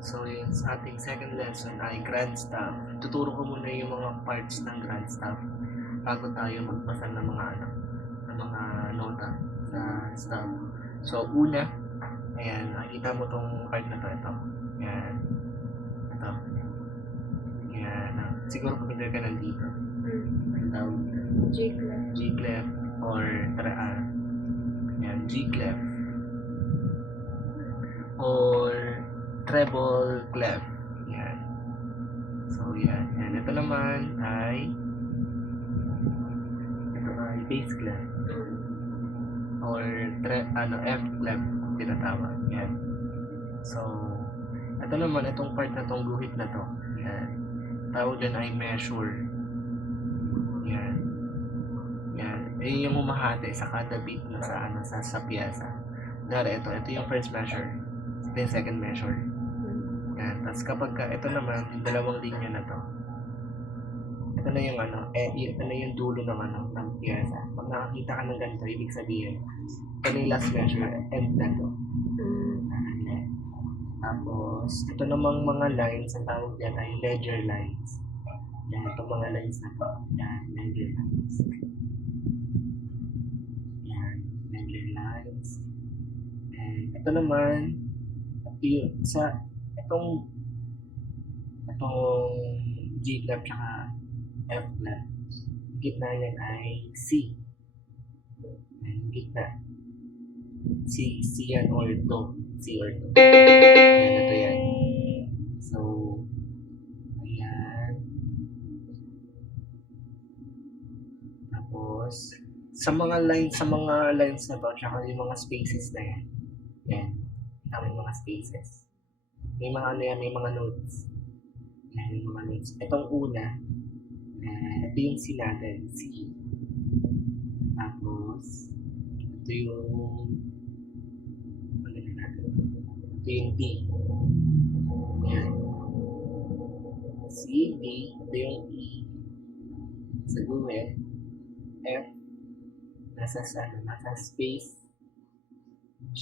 So yung sa ating second lesson ay grand staff. Tuturo ko muna yung mga parts ng grand staff bago tayo magbasa ng mga ng mga nota sa staff. So una, ayan, nakikita mo tong part na to, ito. Ayan. Ito. Ayan. Siguro familiar ka nandito. Ang tawag dito. G-clef. G-clef or ayan, G-clef or treble clef. Yan. So, yan. Yan. Ito naman ay bass clef or F clef tinatawag. Yan. So, ito naman, itong part na tong guhit na to. Yan. Tawag din ay measure. Yan. Yan. Eh, yung umahati sa kada beat na sa piyesa. Dari, ito yung first measure. Ito yung second measure. Yan. Tapos kapag ito naman, yung dalawang linya na to, ito na yung ito na yung dulo ng piyesa. Pag nakakita ka ng ganito, ibig sabihin, ito na yung last measure, end na to. Tapos, ito namang mga lines, ang tawag dyan ay ledger lines. Yan, itong mga lines na to. Yan, ledger lines. Yan, ledger lines. And ito naman, itong G clef tsaka F clef. Gitna yan ay C. Yan, gitna. C yan or Do. C or Do. Yan, ito yan. So, ayan. Tapos, sa mga lines na to, tsaka yung mga spaces na yan. Yan. May mga spaces. May mga may mga notes. Yan, may mga notes. Itong una, ito yung C natin, C. Tapos, ito yung ito yung D. Yan. C, D, ito yung E. Sa guhit, F, nasa space, G,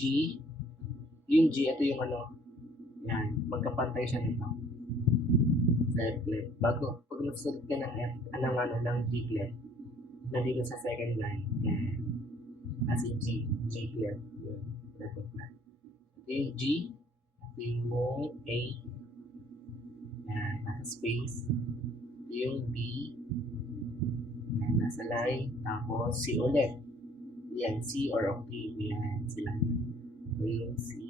yung G, ito yung yan, magkapantay siya nito. Sa F clef. Pag nagsulat ka ng F, ng G clef, na dito sa second line, yan. Kasi G clef, yun. Ito yung G, ito yung A, yan, nasa space, ito yung B, yan, nasa line, tapos C ulit. Yan, C or octave, yan, sila. Ito yung C,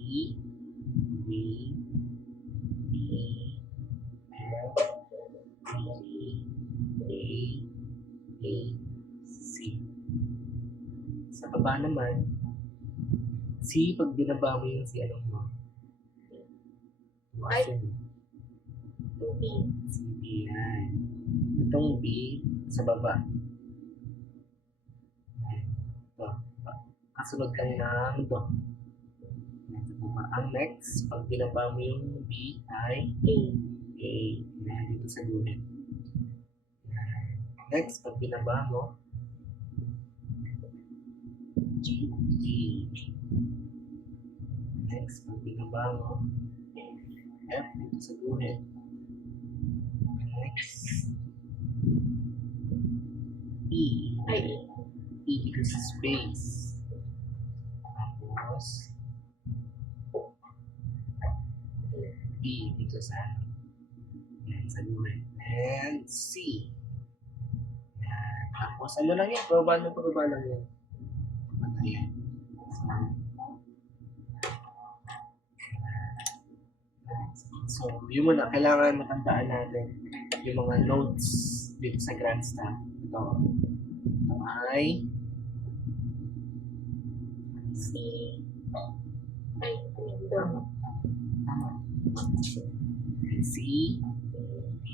D, B, F, G, A, C. Sa baba naman, C, pag binaba mo yung C, anong mo? Ay. B. C, B, yan. Itong B, sa baba. Ito. Kasunod lang ng Do. Yan, sa baba. Ang next, pag binaba mo yung B, ay A. A. Yan, dito sa guhit. Next, pag binaba mo, G. G. Next, pag binaba mo, F dito sa guhit. Next, E. Ay, E dito sa space. Tapos, B dito sa yan, sa guhit. And C. Yan. Tapos, ano lang yan? Pababa lang yan. Ayan. So, yun muna, kailangan matandaan natin yung mga notes dito sa grand staff. Ito ay C. Ay, Do. tama. C, B,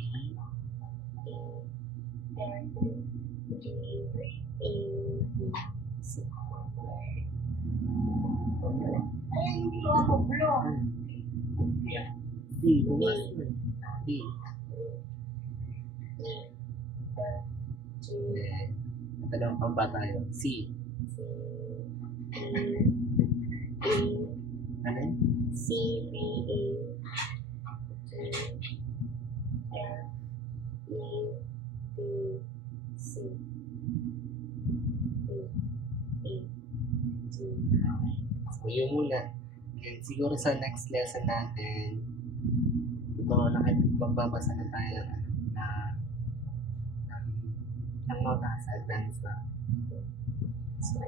F, G, A, B, C. Ay, hindi ko ako block. D, bumas mo. D. G, Ito lang pang bata yun. C. C, A, Ano yun? C, B, A, C, D, E, G, Okay. So, yun muna. And siguro sa next lesson natin, totoo na kahit magbabasa na tayo na ng nota sa advance na. So,